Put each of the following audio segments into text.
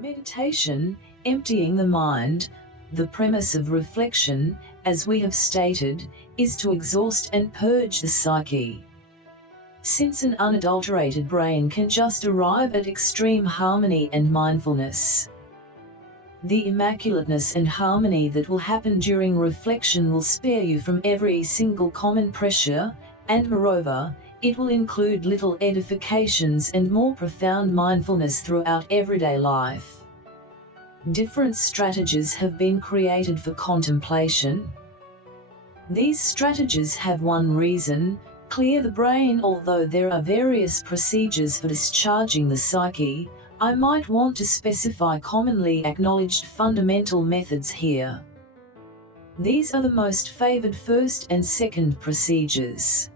Meditation, emptying the mind. The premise of reflection, as we have stated, is to exhaust and purge the psyche. Since an unadulterated brain can just arrive at extreme harmony and mindfulness, the immaculateness and harmony that will happen during reflection will spare you from every single common pressure, and moreover, it will include little edifications and more profound mindfulness throughout everyday life. Different strategies have been created for contemplation. These strategies have one reason: clear the brain. Although there are various procedures for discharging the psyche, I might want to specify commonly acknowledged fundamental methods here. These are the most favored first and second procedures.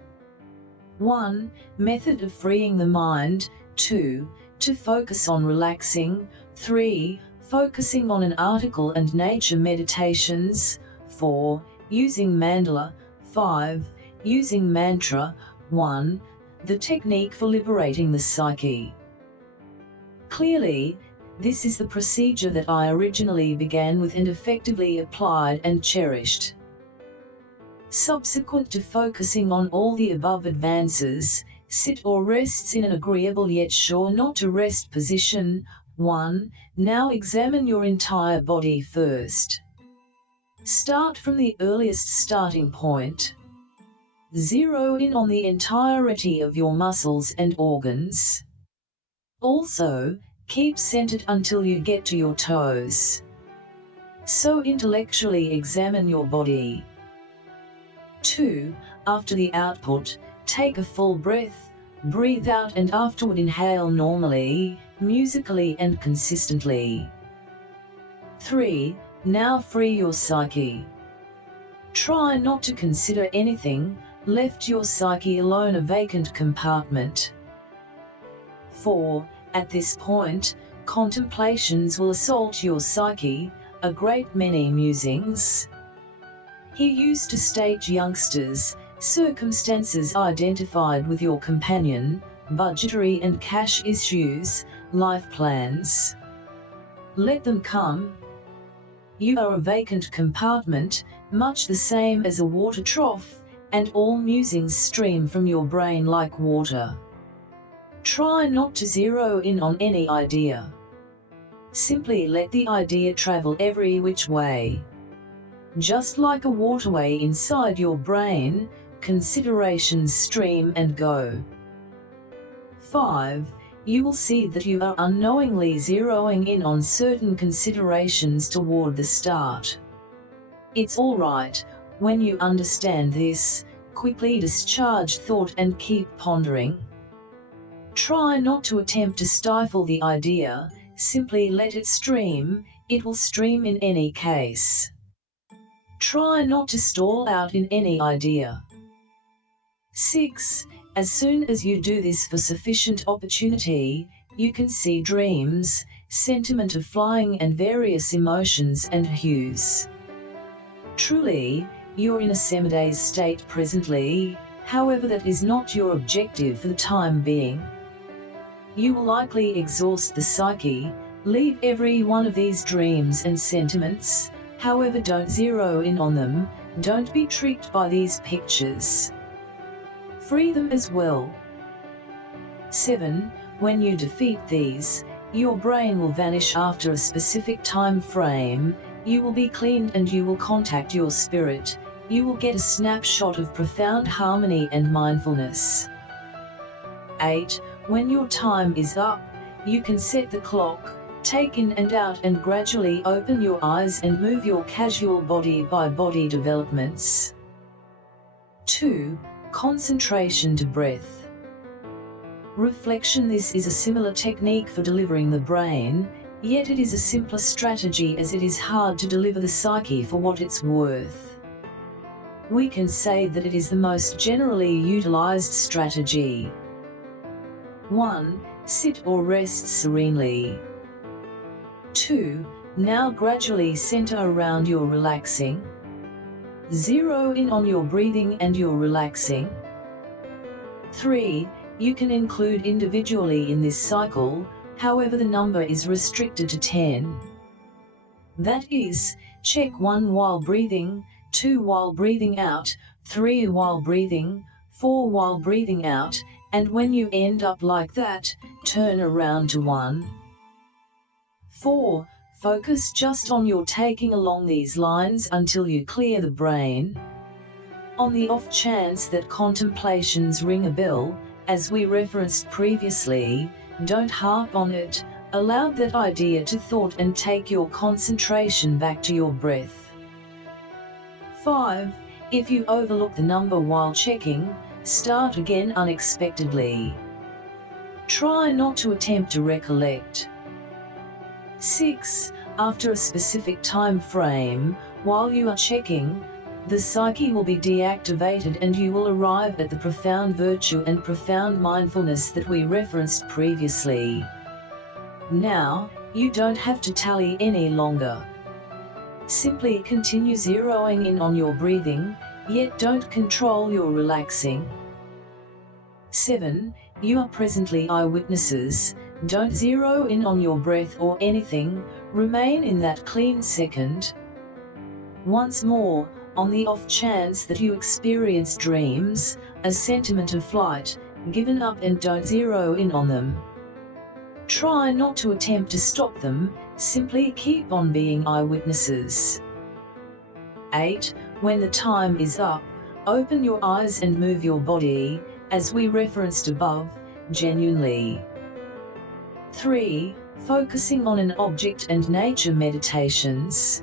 1. Method of freeing the mind. 2. To focus on relaxing. 3. Focusing on an article and nature meditations. 4. Using mandala. 5. Using mantra. 1. The technique for liberating the psyche. Clearly, this is the procedure that I originally began with and effectively applied and cherished. Subsequent to focusing on all the above advances, sit or rests in an agreeable yet sure not to rest position. 1. Now examine your entire body first. Start from the earliest starting point. Zero in on the entirety of your muscles and organs. Also, keep centered until you get to your toes. So intellectually examine your body. 2. After the output, take a full breath, breathe out and afterward inhale normally, musically and consistently. 3. Now free your psyche. Try not to consider anything, left your psyche alone, a vacant compartment. 4. At this point, contemplations will assault your psyche, a great many musings. He used to state youngsters, circumstances identified with your companion, budgetary and cash issues, life plans. Let them come. You are a vacant compartment, much the same as a water trough, and all musings stream from your brain like water. Try not to zero in on any idea. Simply let the idea travel every which way. Just like a waterway inside your brain, considerations stream and go. 5. You will see that you are unknowingly zeroing in on certain considerations toward the start. It's all right. When you understand this, quickly discharge thought and keep pondering. Try not to attempt to stifle the idea, simply let it stream. It will stream in any case. Try not to stall out in any idea. 6. As soon as you do this for sufficient opportunity, you can see dreams, sentiment of flying and various emotions and hues. Truly, you're in a semi-daze state presently, however that is not your objective for the time being. You will likely exhaust the psyche, leave every one of these dreams and sentiments, however don't zero in on them, don't be tricked by these pictures. Free them as well. 7. When you defeat these, your brain will vanish after a specific time frame, you will be cleaned and you will contact your spirit, you will get a snapshot of profound harmony and mindfulness. 8. When your time is up, you can set the clock, take in and out and gradually open your eyes and move your casual body by body developments. 2. Concentration to breath. Reflection. This is a similar technique for delivering the brain, yet it is a simpler strategy as it is hard to deliver the psyche for what it's worth. We can say that it is the most generally utilized strategy. 1. Sit or rest serenely. 2. Now gradually center around your relaxing. Zero in on your breathing and your relaxing. 3. You can include individually in this cycle, However, the number is restricted to 10. That is, check 1 while breathing, 2 while breathing out, 3 while breathing, 4 while breathing out, and when you end up like that, turn around to 1. 4. Focus just on your taking along these lines until you clear the brain. On the off chance that contemplations ring a bell, as we referenced previously, don't harp on it, allow that idea to thought and take your concentration back to your breath. 5. If you overlook the number while checking, start again unexpectedly. Try not to attempt to recollect. 6. After a specific time frame, while you are checking, the psyche will be deactivated and you will arrive at the profound virtue and profound mindfulness that we referenced previously. Now, you don't have to tally any longer. Simply continue zeroing in on your breathing, yet don't control your relaxing. 7. You are presently eyewitnesses. Don't zero in on your breath or anything, remain in that clean second. Once more, on the off chance that you experience dreams, a sentiment of flight, given up and don't zero in on them. Try not to attempt to stop them, simply keep on being eyewitnesses. 8. When the time is up, open your eyes and move your body, as we referenced above, genuinely. 3. Focusing on an object and nature meditations.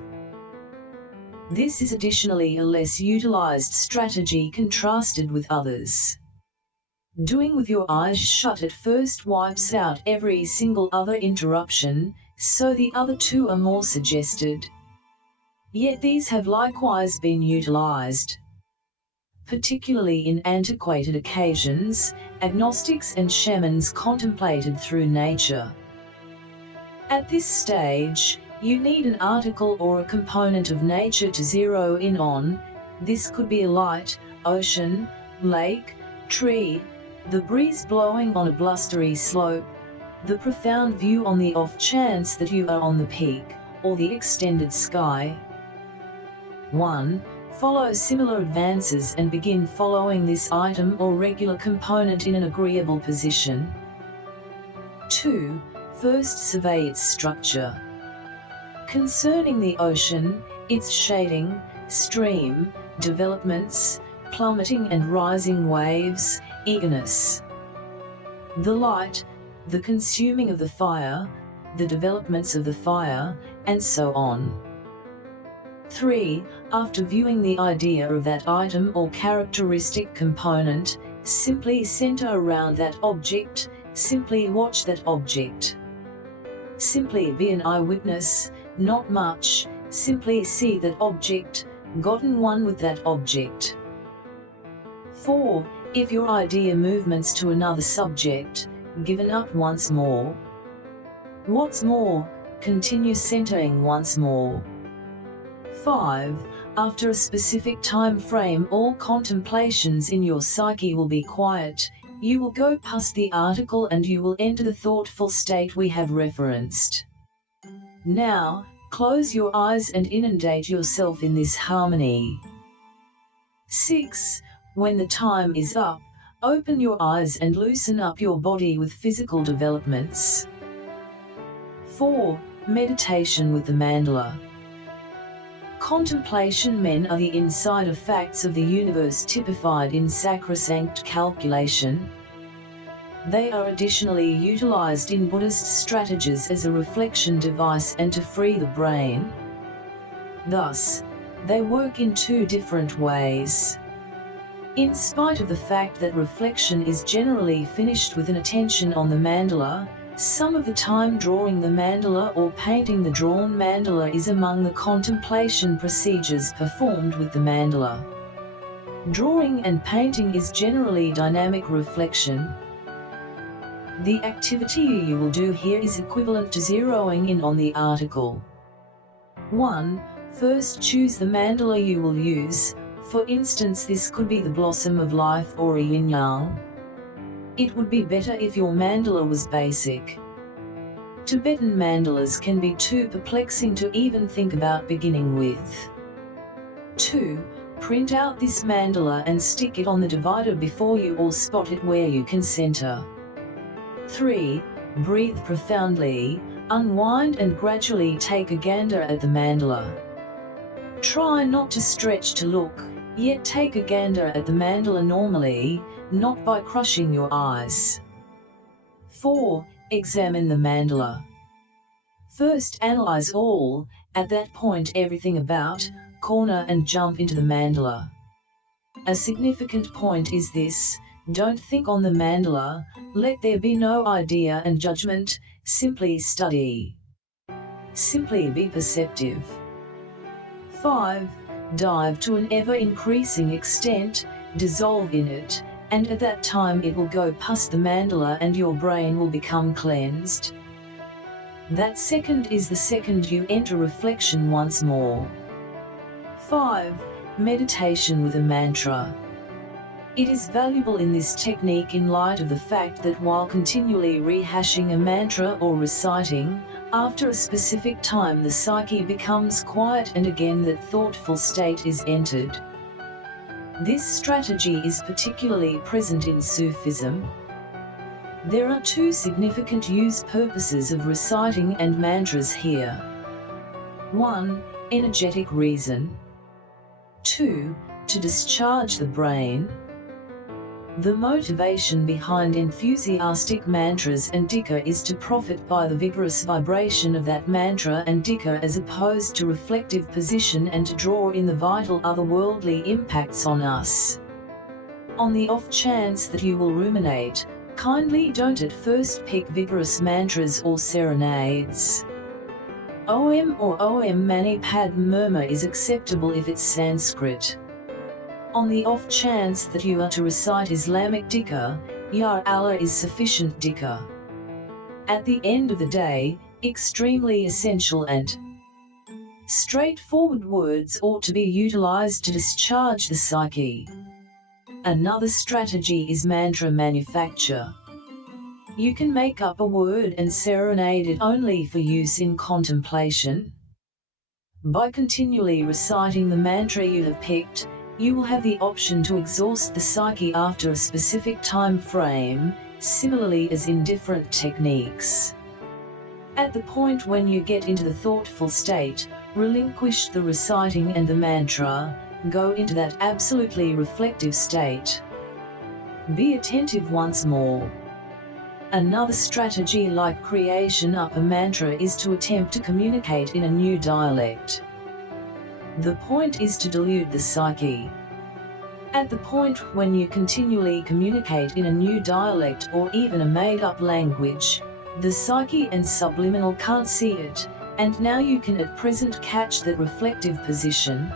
This is additionally a less utilized strategy contrasted with others. Doing with your eyes shut at first wipes out every single other interruption, so the other two are more suggested. Yet these have likewise been utilized. Particularly in antiquated occasions, agnostics and shamans contemplated through nature. At this stage, you need an article or a component of nature to zero in on. This could be a light, ocean, lake, tree, the breeze blowing on a blustery slope, the profound view on the off chance that you are on the peak, or the extended sky. 1. Follow similar advances and begin following this item or regular component in an agreeable position. 2. First survey its structure. Concerning the ocean, its shading, stream, developments, plummeting and rising waves, eagerness. The light, the consuming of the fire, the developments of the fire, and so on. 3. After viewing the idea of that item or characteristic component, simply center around that object, simply watch that object. Simply be an eyewitness, not much, simply see that object, gotten one with that object. 4. If your idea movements to another subject, given up once more. What's more, continue centering once more. 5. After a specific time frame, all contemplations in your psyche will be quiet, you will go past the article and you will enter the thoughtful state we have referenced. Now, close your eyes and inundate yourself in this harmony. 6. When the time is up, open your eyes and loosen up your body with physical developments. 4. Meditation with the mandala. Contemplation men are the insider facts of the universe typified in sacrosanct calculation. They are additionally utilized in Buddhist strategies as a reflection device and to free the brain. Thus, they work in two different ways. In spite of the fact that reflection is generally finished with an attention on the mandala, some of the time drawing the mandala or painting the drawn mandala is among the contemplation procedures performed with the mandala. Drawing and painting is generally dynamic reflection. The activity you will do here is equivalent to zeroing in on the article. 1. First choose the mandala you will use. For instance, this could be the blossom of life or a yin-yang. It would be better if your mandala was basic. Tibetan mandalas can be too perplexing to even think about beginning with. 2. Print out this mandala and stick it on the divider before you, or spot it where you can center. 3. Breathe profoundly, unwind and gradually take a gander at the mandala. Try not to stretch to look, yet take a gander at the mandala normally, not by crushing your eyes. 4. Examine the mandala. First analyze all, at that point everything about, corner and jump into the mandala. A significant point is this: don't think on the mandala, let there be no idea and judgment, simply study. Simply be perceptive. 5. Dive to an ever-increasing extent, dissolve in it, and at that time it will go past the mandala and your brain will become cleansed. That second is the second you enter reflection once more. 5. Meditation with a mantra. It is valuable in this technique in light of the fact that while continually rehashing a mantra or reciting, after a specific time the psyche becomes quiet and again that thoughtful state is entered. This strategy is particularly present in Sufism. There are two significant use purposes of reciting and mantras here. 1. Energetic reason. 2. To discharge the brain. The motivation behind enthusiastic mantras and dhikr is to profit by the vigorous vibration of that mantra and dhikr as opposed to reflective position, and to draw in the vital otherworldly impacts on us. On the off chance that you will ruminate, kindly don't at first pick vigorous mantras or serenades. Om or Om Mani Padme Murmur is acceptable if it's Sanskrit. On the off chance that you are to recite Islamic dhikr, Ya Allah is sufficient dhikr. At the end of the day, extremely essential and straightforward words ought to be utilized to discharge the psyche. Another strategy is mantra manufacture. You can make up a word and serenade it only for use in contemplation. By continually reciting the mantra you have picked, you will have the option to exhaust the psyche after a specific time frame, similarly as in different techniques. At the point when you get into the thoughtful state, relinquish the reciting and the mantra, go into that absolutely reflective state. Be attentive once more. Another strategy like creation up a mantra is to attempt to communicate in a new dialect. The point is to delude the psyche. At the point when you continually communicate in a new dialect or even a made-up language, the psyche and subliminal can't see it, and now you can at present catch that reflective position,